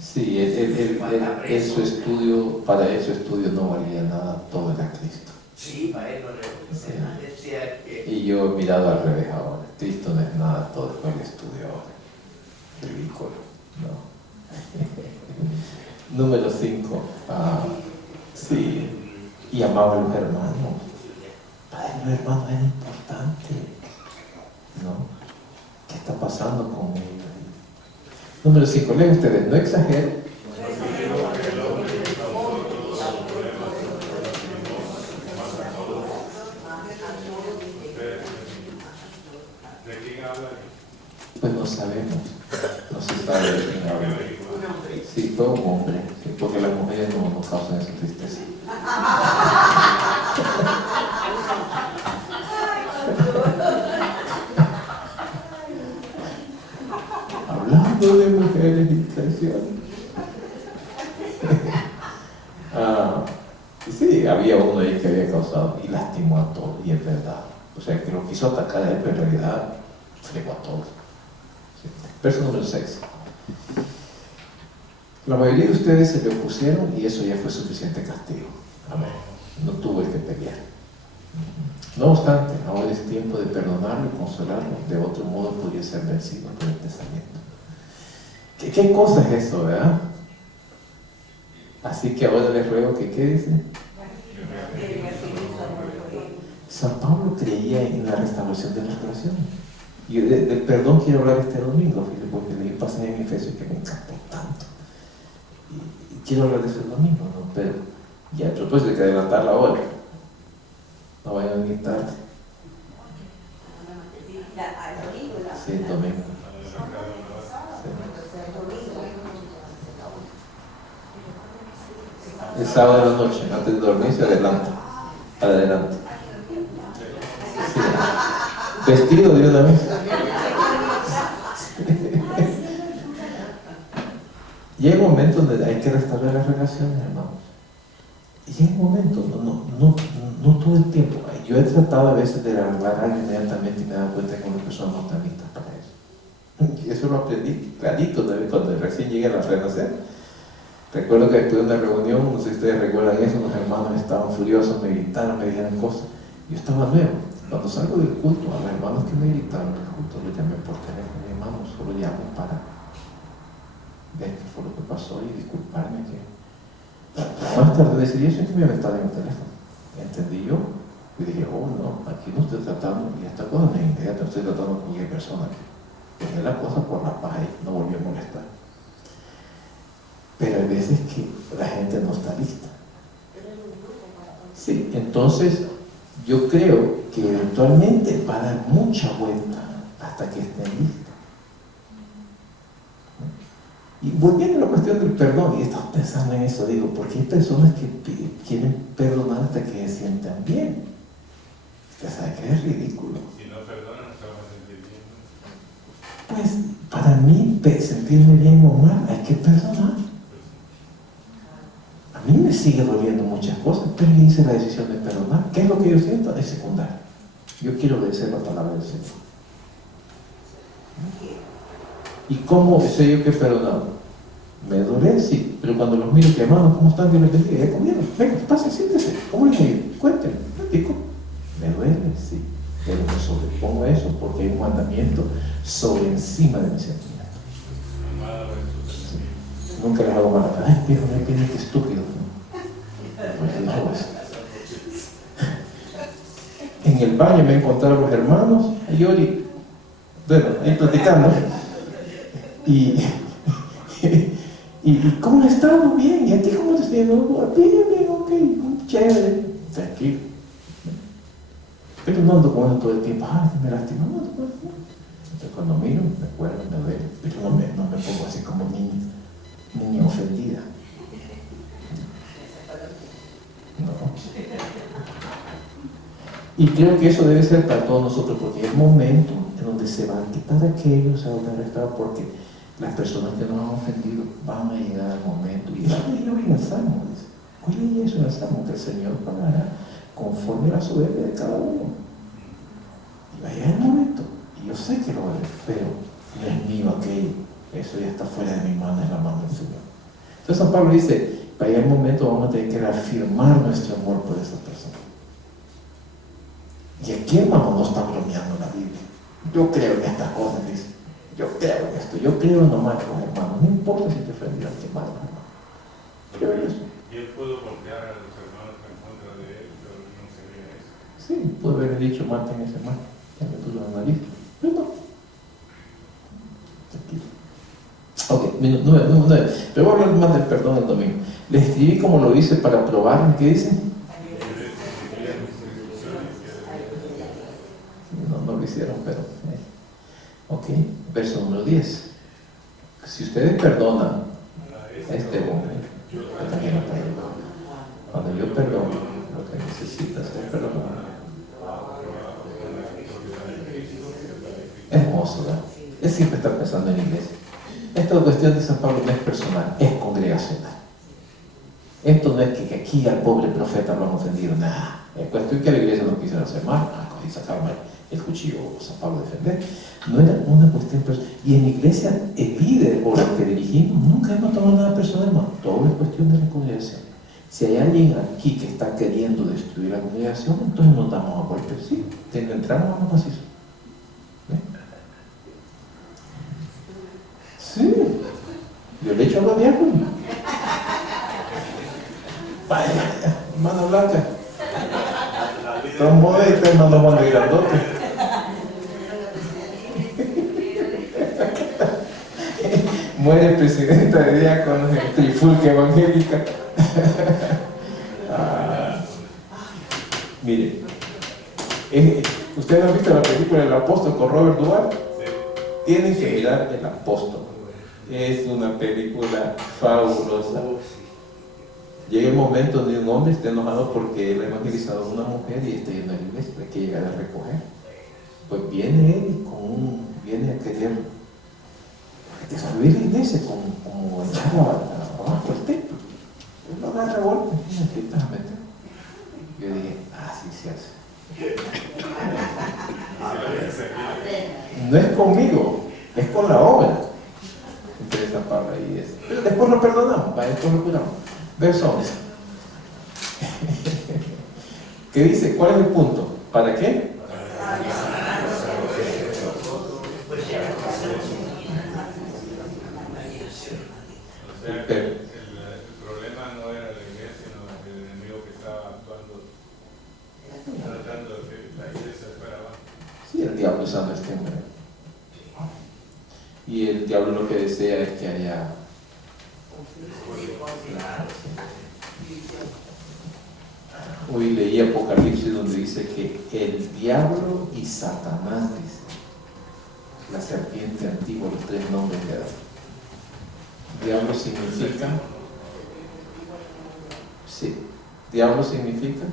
Sí, en su estudio, para él su estudio no valía nada, todo era Cristo. Sí, para él no le decía que. Y yo he mirado al revés ahora. Cristo no es nada, todo es el estudio ahora. Ridículo, ¿no? Número 5. Sí, y amaba a los hermanos. Para los hermanos era importante, ¿no? ¿Qué está pasando con ellos? Número 5, leen ustedes, no exageren. ¿De quién habla? Pues no sabemos, no se sabe de quién habla. Sí, fue un hombre, sí, porque las mujeres no causan esa tristeza. Hablando de mujeres y traiciones. Sí, había uno ahí que había causado y lastimó a todos, y es verdad. O sea, que lo quiso atacar a él, pero en realidad fregó a todos. Sí. Verso número 6. La mayoría de ustedes se le opusieron y eso ya fue suficiente castigo. Amén. No tuvo el que pelear. No obstante, ahora es tiempo de perdonarlo y consolarlo. De otro modo podría ser vencido por el pensamiento. ¿Qué cosa es eso, verdad? Así que ahora les ruego que, ¿qué dice? San Pablo creía en la restauración de las relaciones. Y del perdón quiero hablar este domingo, porque leí un pasaje en Efesios que me encantó tanto. Y quiero hablar de eso el domingo, ¿no? Pero ya a propósito hay que adelantar la hora. No vayan a venir tarde. al domingo. Sí, el domingo. El sábado de la noche, antes de dormir, se adelanta. Adelante. Sí. Vestido de una vez. Llega un momento donde hay que restaurar las relaciones, hermanos. Y llega un momento, no todo el tiempo. Yo he tratado a veces de arreglar algo inmediatamente y me he dado cuenta que una persona no está lista para eso. Eso lo aprendí clarito también cuando recién llegué a la Renacer. Recuerdo que después de una reunión, no sé si ustedes recuerdan eso, los hermanos estaban furiosos, me gritaron, me dijeron cosas. Yo estaba nuevo. Cuando salgo del culto, a los hermanos que me gritaron en el culto, los llamé por teléfono. Hermanos, solo llamo para ver qué fue lo que pasó y disculparme que... Más tarde decidí eso y que me aventaron en el teléfono. Entendí yo y dije, oh no, aquí no estoy tratando, y esta cosa no es inmediata, no estoy tratando con cualquier persona aquí. Dejé la cosa por la paz y no volví a molestar. Pero hay veces que la gente no está lista. Sí, entonces yo creo que eventualmente va a dar mucha vuelta hasta que estén listos. Y volviendo a la cuestión del perdón, y he estado pensando en eso, digo, porque hay personas que quieren perdonar hasta que se sientan bien. Usted sabe que es ridículo. Si no perdonan, se van a sentir bien. Pues para mí, sentirme bien o mal, hay que perdonar. A mí me sigue doliendo muchas cosas, pero yo hice la decisión de perdonar. ¿Qué es lo que yo siento? Es secundario. Yo quiero obedecer la palabra del Señor. ¿Y cómo sé yo que he perdonado? Me duele, sí, pero cuando los miro, que hermano, ¿cómo están? Dios les bendiga. ¿Ya comieron? Venga, pase, siéntese. ¿Cómo les digo? Cuéntenme, platico. Me duele, sí, pero me sobrepongo a eso porque hay un mandamiento sobre encima de mi sentimiento. Sí. Nunca les hago mal. Ay, viejo, no pienses que estúpido. Pues no, pues. En el baño me encontraron los hermanos, y yo, bueno, ahí platicando. ¿Y cómo le estamos? Bien. ¿Y a ti cómo te estás yendo? Bien, ok, chévere, tranquilo. Pero no ando con eso todo el tiempo. Ay, me lastima. No. Entonces cuando miro, me acuerdo, me duele. Pero no me pongo así como niña ofendida. No. Y creo que eso debe ser para todos nosotros, porque hay un momento en donde se van a quitar aquellos, se van a arrestar, porque las personas que nos han ofendido van a llegar al momento, y eso lo leí en el Salmo, hoy leí eso en el Salmo, que el Señor pagará conforme a la soberbia de cada uno. Y va a llegar el momento, y yo sé que lo va a ver, pero no es mío aquello, eso ya está fuera de mi mano, es la mano del Señor. Entonces San Pablo dice, para llegar el momento vamos a tener que reafirmar nuestro amor por esas personas. Y aquí, hermano, no está bromeando la Biblia. Yo creo en estas cosas, dice. Yo creo en esto. Yo creo en no matar a los hermanos. No importa si te ofendieron, que maten a los hermanos. Creo en eso. Y él pudo golpear a los hermanos en contra de él, pero no se ve eso. Sí, pudo haber dicho, maten a ese hermano. Ya me puso la nariz. Pero no. Tranquilo. Ok, no. Pero voy a hablar más del perdón el domingo. Le escribí como lo hice para probar. ¿Qué dice? No lo hicieron, pero... Ok, verso número 10. Si ustedes perdonan a este hombre, yo también lo perdono. Cuando yo perdono, lo que necesita es perdonar. Hermoso, ¿verdad? Es siempre estar pensando en la iglesia. Esta cuestión de San Pablo no es personal, es congregacional. Esto no es que aquí al pobre profeta lo han ofendido, nada. Es cuestión que la iglesia no quisiera hacer mal, y sacarme el cuchillo San Pablo defender. No era una cuestión personal. Y en la iglesia, el líder o los que dirigimos nunca hemos tomado nada personal, hermano. Todo es cuestión de la congregación. Si hay alguien aquí que está queriendo destruir la congregación, entonces nos damos a golpes. Sí, entramos a un pasillo. Sí, yo le echo a los diáconos. Vaya, hermano Blanca. Tomó este hermano Juan de Grandote. Muere presidenta de diáconos en Trifulca Evangélica. Mire, ¿Ustedes han visto la película El Apóstol con Robert Duvall? Sí. Tienen que mirar El Apóstol. Es una película fabulosa. Llega el momento donde un hombre está enojado porque él ha evangelizado a una mujer y está yendo a la iglesia, hay que llegar a recoger. Pues viene él viene a querer destruir la iglesia como echar abajo el templo. Él lo agarra a golpe y me empieza a meter. Yo dije, así se hace. No es conmigo, es con la obra. Entre esa palabra y eso. Pero después lo perdonamos, después lo curamos. Verso 11. ¿Qué dice? ¿Cuál es el punto? ¿Para qué? O sea, que el problema no era la iglesia, sino el enemigo que estaba actuando, tratando de que la iglesia fuera abajo. Sí, el diablo usando este hombre. Y el diablo lo que desea es que haya... Hoy leí Apocalipsis donde dice que el diablo y Satanás, dice, la serpiente antigua, los tres nombres de Adán. Diablo significa, sí, diablo significa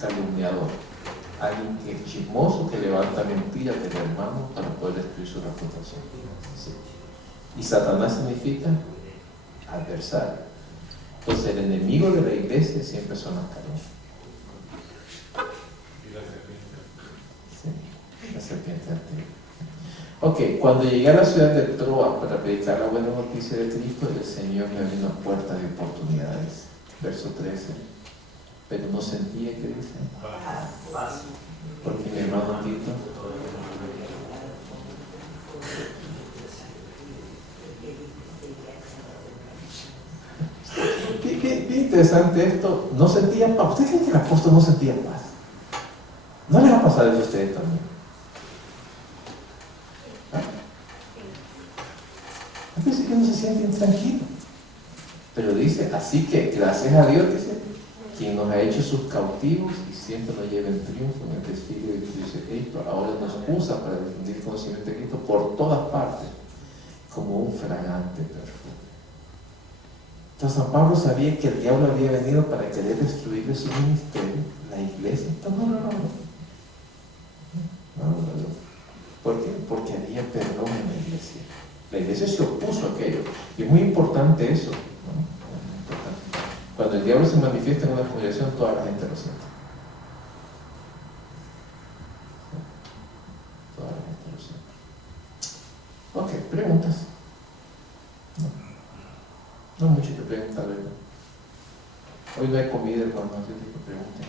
calumniador, alguien que es chismoso, que levanta mentiras del hermano para poder destruir su reputación. Sí. Y Satanás significa adversario. Entonces el enemigo de la iglesia siempre son las cadenas. Y la serpiente. Sí, la serpiente antigua. Ok, cuando llegué a la ciudad de Troas para predicar la buena noticia de Cristo, el Señor me abrió una puerta de oportunidades. Verso 13. Pero no sentía que dice. Porque mi hermano Tito. Qué interesante esto. No sentía paz. ¿Ustedes creen que el apóstol no sentía paz? ¿No les ha pasado eso a ustedes también? A veces que no se sienten tranquilos. Pero dice, así que gracias a Dios, dice, quien nos ha hecho sus cautivos y siempre nos lleva en triunfo en el desfile de Cristo, ahora nos usa para difundir el conocimiento de Cristo por todas partes, como un fragante perfume. Entonces San Pablo sabía que el diablo había venido para querer destruirle su ministerio, la iglesia. Entonces no. ¿Por qué? Porque había perdón en la iglesia. La iglesia se opuso a aquello. Y es muy importante eso, ¿no? Muy importante. Cuando el diablo se manifiesta en una congregación, toda la gente lo siente. Toda la gente lo siente. Ok, preguntas. No mucho que preguntar, ¿verdad? Hoy no hay comida, hermano, así que pregunten.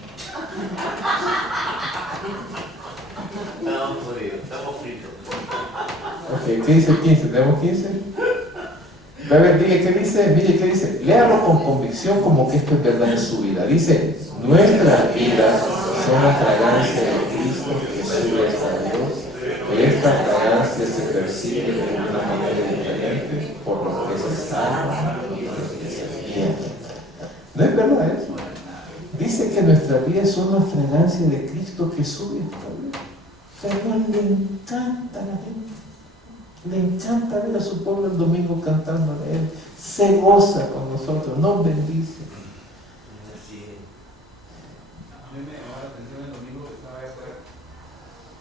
Estamos jodidos, estamos fritos. Ok, ¿qué dice el 15? ¿Tenemos 15? A ver, dile, ¿qué dice? Mire, ¿qué dice? Léalo con convicción como que esto es verdad en su vida. Dice, nuestras vidas son la fragancia de Cristo que sube hasta Dios, pero esta fragancia se percibe de una manera diferente por lo que se salva y por lo que se pierde. ¿No es verdad eso? Dice que nuestras vidas son la fragancia de Cristo que sube hasta Dios. O sea, a Dios le encanta a la gente. Le encanta ver a su pueblo el domingo cantando a Él. Se goza con nosotros, nos bendice. A mí me llamó la atención el domingo que estaba ahí afuera.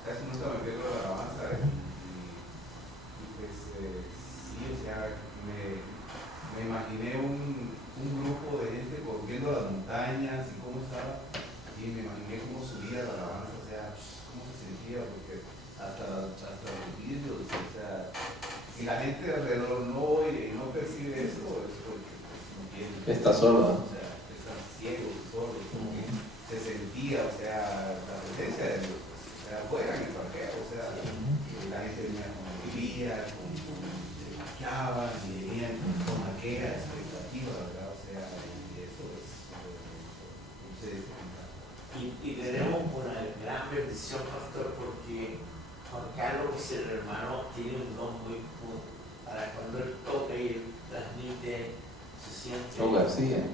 Casi nunca me pierdo la alabanza. Y pues sí, o sea, me imaginé un grupo de gente corriendo las montañas y cómo estaba. Y me imaginé cómo subía la alabanza, o sea, cómo se sentía, porque hasta los vidrios, o sea, si la gente alrededor no oye y no percibe eso, es porque pues, no tiene. Está solo. O sea, están ciegos, sordos, porque se sentía, o sea, la presencia de Dios, pues, o sea, fuera en el parqueo, o sea, la gente venía con alegría, se maquillaban y venían con aquella expectativa, ¿verdad? O sea, y eso es, no sé, Y tenemos una gran bendición, pastor, porque Juan Carlos, que es el hermano, tiene un don muy para cuando él toca y él transmite, se siente. García.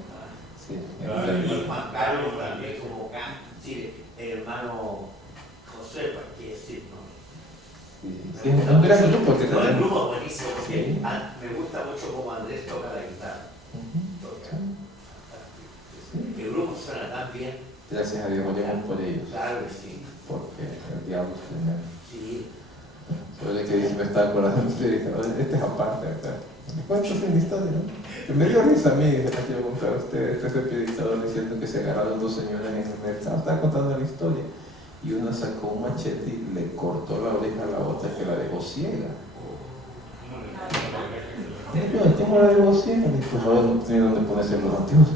Sí. Y Juan Carlos también como canta, sí, el hermano no sé para qué decir, ¿no? Sí, es un gran grupo que No, el tenemos. grupo es buenísimo, porque Sí. me gusta mucho cómo Andrés toca la guitarra. Toca. El grupo suena tan bien. Gracias a Dios, oremos por ellos, Claro que sí. porque el diablo es primero. Sí. Sobre que dice, me estaba acordando de usted, este es aparte, ¿verdad? ¿Cuánto es la historia, no? Que me dio risa a mí, que me quiero contar a usted, este periodista diciendo que se agarraron dos señoras en el mercado, estaba contando la historia, y una sacó un machete y le cortó la oreja a la otra que la dejó ciega. ¿Cómo la dejó ciega? Y pues ahora no tenía dónde ponerse los antiguos.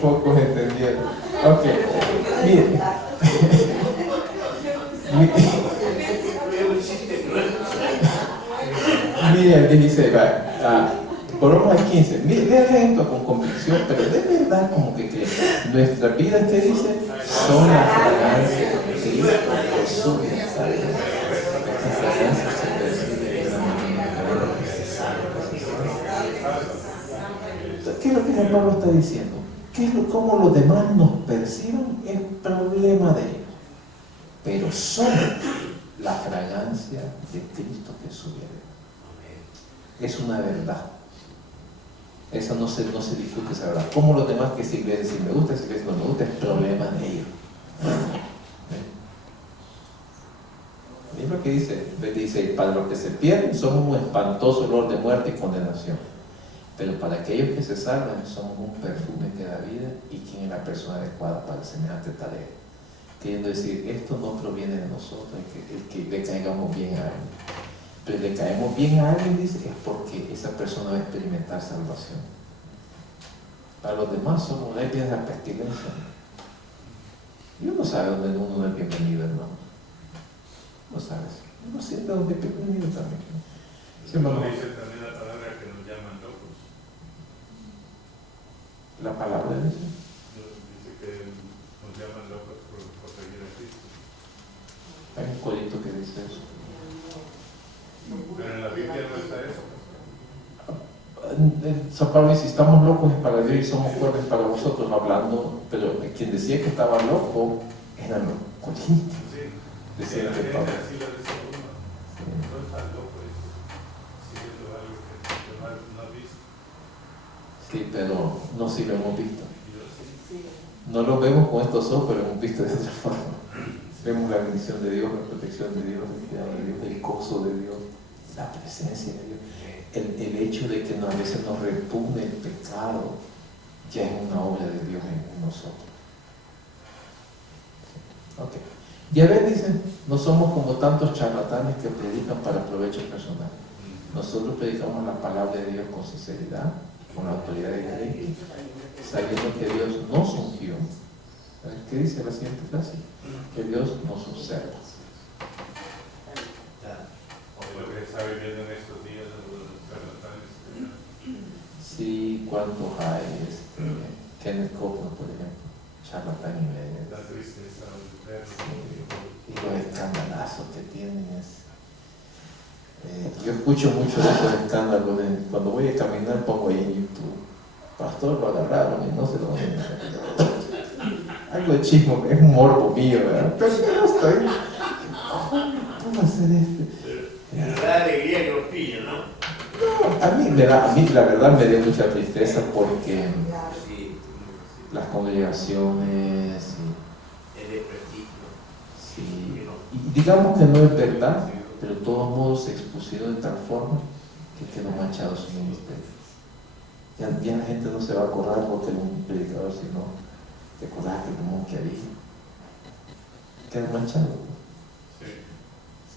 Pocos entendieron. Ok, miren. Miren, dice, Colomos 15. Miren, lean esto con convicción, pero de verdad como que creen. Nuestras vidas, ¿qué dice? Son la fragancia de Cristo Jesús. Esta fragancia se percibe de una manera. ¿Qué es lo que Juan Pablo está diciendo? ¿Cómo los demás nos perciben? Es problema de ellos. Pero son la fragancia de Cristo Jesús. Es una verdad. Eso no se discute, esa verdad. ¿Cómo los demás que esa iglesia, si me gusta, esa iglesia no me gusta, es problema de ellos? Mira lo que dice, para los que se pierden somos un espantoso olor de muerte y condenación. Pero para aquellos que se salvan somos un perfume que da vida y quien es la persona adecuada para semejante tarea. Queriendo decir, esto no proviene de nosotros, el que le caigamos bien a alguien. Pero le caemos bien a alguien, dice, es porque esa persona va a experimentar salvación. Para los demás somos viene la pestilencia. Y uno sabe dónde uno no es bienvenido, hermano. No sabes. Uno siente dónde es bienvenido también. Sí, Como dice también la palabra que nos llaman locos. La palabra dice. Dice que nos llaman locos por seguir a Cristo. Hay un corito que dice eso. Pero en la Biblia no está eso. San Pablo dice, estamos locos es para Dios y somos fuertes para vosotros, hablando, pero quien decía que estaba loco eran los corintios. Sí. Decían La que gente Pablo. así lo dice uno. No está loco, siguiendo algo que no has visto. Sí, pero no sí lo hemos visto. Yo sí. No lo vemos con estos ojos, pero lo hemos visto de otra forma. Vemos la bendición de Dios, la protección de Dios, el cuidado de Dios, el gozo de Dios, la presencia de Dios. El hecho de que a veces nos repugne el pecado ya es una obra de Dios en nosotros. Ok. Y a ver, dicen, no somos como tantos charlatanes que predican para provecho personal. Nosotros predicamos la palabra de Dios con sinceridad, con la autoridad de Cristo, sabiendo que Dios nos ungió. ¿Qué dice la siguiente frase? Que Dios nos observa. Lo que está viviendo en estos días los charlatanes. Sí, ¿cuántos hay? Kenneth Copeland, por ejemplo, charlatán y medio. La tristeza, Y los escandalazos que tienen yo escucho mucho de esos escándalos. Cuando voy a caminar pongo ahí en YouTube, pastor lo agarraron y no se lo van a algo de chismo, es un morbo mío, ¿verdad? Pero yo estoy, ¿cómo hacer Me da alegría que los pillen, ¿no? No, a mí la verdad me dio mucha tristeza porque Sí, las congregaciones es de prestigio. sí, y digamos que no es verdad, pero de todos modos se expusieron de tal forma que quedó manchado su ministerio. Ya la gente no se va a acordar porque era un predicador, sino te acordás que como que había. Queda manchado. Sí.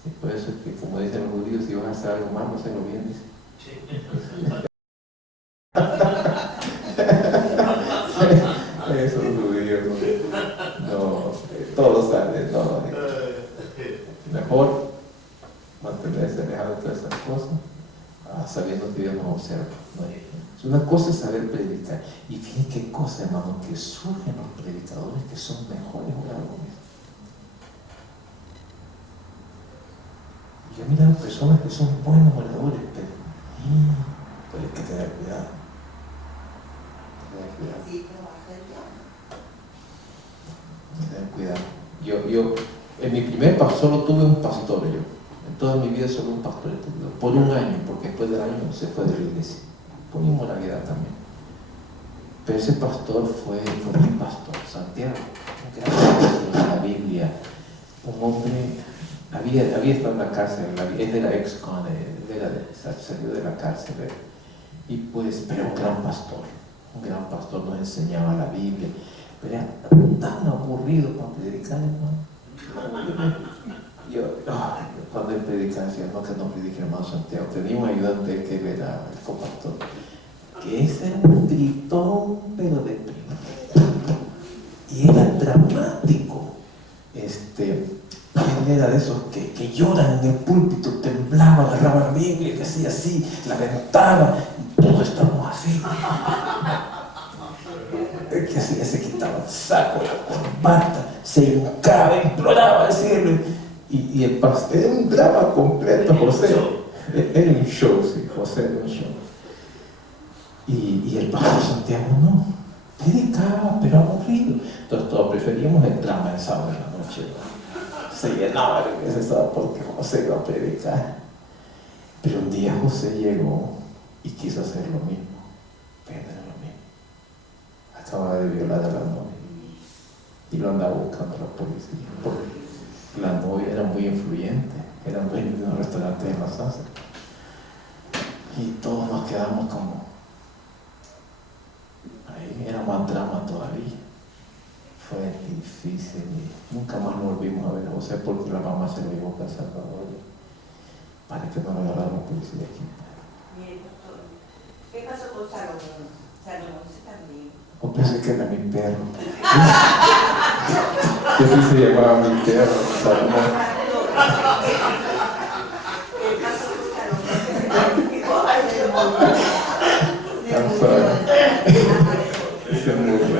Sí, por eso es que, como dicen los judíos, si vas a hacer algo malo, hazlo bien, dice. Eso los judíos, no, todo sale, no. Mejor mantenerse alejado de todas esas cosas, sabiendo que Dios nos observa. ¿No? Es una cosa es saber predicar. Y fíjense qué cosa, hermano, que surgen los predicadores que son mejores oradores. Yo he mirado personas que son buenos oradores, pero Cuidado. Yo en mi primer pastor solo tuve un pastor yo. En toda mi vida solo un pastor he tenido. Por un año, porque después del año se fue de la iglesia. Por inmoralidad también. Pero ese pastor fue mi pastor, Santiago. Un gran maestro de la Biblia. Un hombre, había estado en la cárcel, él era ex-con, salió de la cárcel. Y pues, pero un gran pastor nos enseñaba la Biblia. Pero era tan aburrido para predicar, hermano. Yo, cuando él predicaba, decía, no, que no predique, hermano Santiago. Tenía un ayudante que era el copastor, que ese era un gritón, pero de primera. Y era dramático. Él era de esos que lloran en el púlpito, temblaba, agarraba la Biblia, que hacía así, la aventaba, y todos estamos así. Que hacía, se quitaba el saco, la corbata, se hincaba, imploraba decirle. Y el pastor, era un drama completo, José. Era un show, sí, José era un show. Y el pastor Santiago no, predicaba, pero aburrido. Entonces todos preferíamos el drama el sábado en la noche. Se llenaba la iglesia sábado porque José iba a predicar. Pero un día José llegó y quiso hacer lo mismo, pero era lo mismo. Acababa de violar a la novia y lo andaba buscando la policía porque la novia era muy influyente, era dueño de un restaurante de masaje. Y todos nos quedamos como, ahí era más drama todavía. Fue difícil y nunca más lo volvimos a ver a José porque la mamá se lo llevó a Salvador para que no lo agarrara la policía aquí. Bien, doctor. ¿Qué pasó con Salomón? Salomón se también. O pensé que era mi perro. Yo sí se llamaba mi perro, Salomón. ¿Qué pasó con Salomón? I'm sorry. Ese es muy bueno.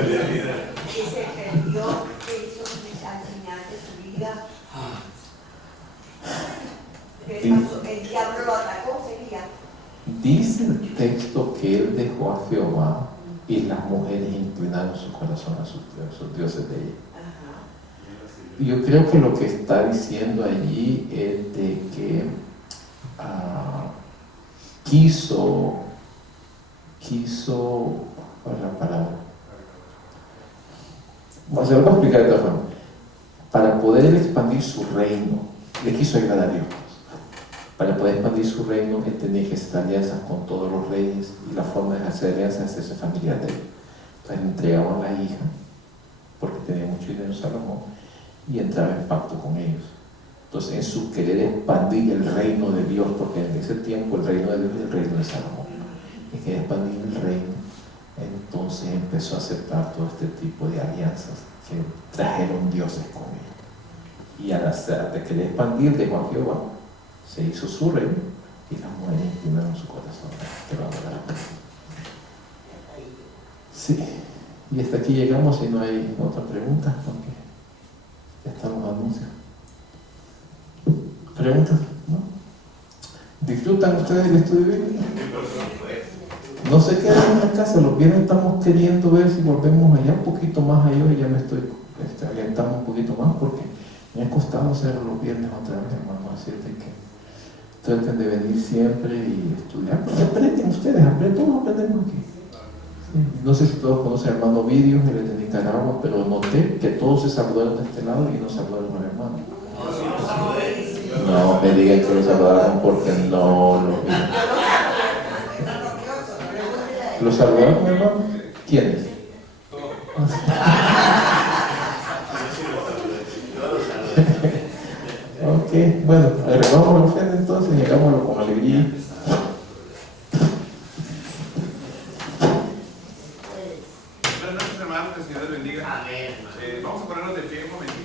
Que se perdió, que hizo al final de su vida. ¿Qué pasó? El diablo lo atacó, sería. Dice el texto que él dejó a Jehová y las mujeres inclinaron su corazón a sus dioses de ella. Y yo creo que lo que está diciendo allí es de que quiso, ¿cuál es la palabra? Bueno, se lo voy a explicar de otra forma. Para poder expandir su reino, le quiso agradar a Dios. Para poder expandir su reino, él tenía que hacer alianzas con todos los reyes, y la forma de hacer alianzas es hacerse familiar de él. Entonces le entregaban a la hija, porque tenía mucho dinero Salomón, y entraba en pacto con ellos. Entonces, en su querer expandir el reino de Dios, porque en ese tiempo el reino de Dios es el reino de Salomón, y quería expandir el reino, entonces empezó a aceptar todo este tipo de alianzas que trajeron dioses con él. Y de querer expandir, dejó a Jehová, se hizo su reino, y las mujeres inclinaron su corazón. Te va a dar. Sí, y hasta aquí llegamos. Si no hay otra pregunta, porque ya están los anuncios. ¿Preguntas? ¿No? ¿Disfrutan ustedes el estudio bíblico? No se quedan en la casa. Los viernes estamos queriendo ver si volvemos allá un poquito más allá, y ya me estoy alentando un poquito más porque me ha costado hacerlo los viernes otra vez, hermano. Así que traten de venir siempre y estudiar, porque aprenden ustedes, todos aprendemos aquí. Sí. No sé si todos conocen al hermano Vidios, él es de Nicaragua, pero noté que todos se saludaron de este lado y no saludaron al hermano. No me digan que lo saludaron porque no lo vi. ¿Lo saludaron, hermano? ¿Quiénes? Ok, bueno, agregamos la ofrenda entonces y hagámoslo con alegría. Buenas noches, hermanos, que el Señor les bendiga. Amén. Vamos a ponernos de pie un momento.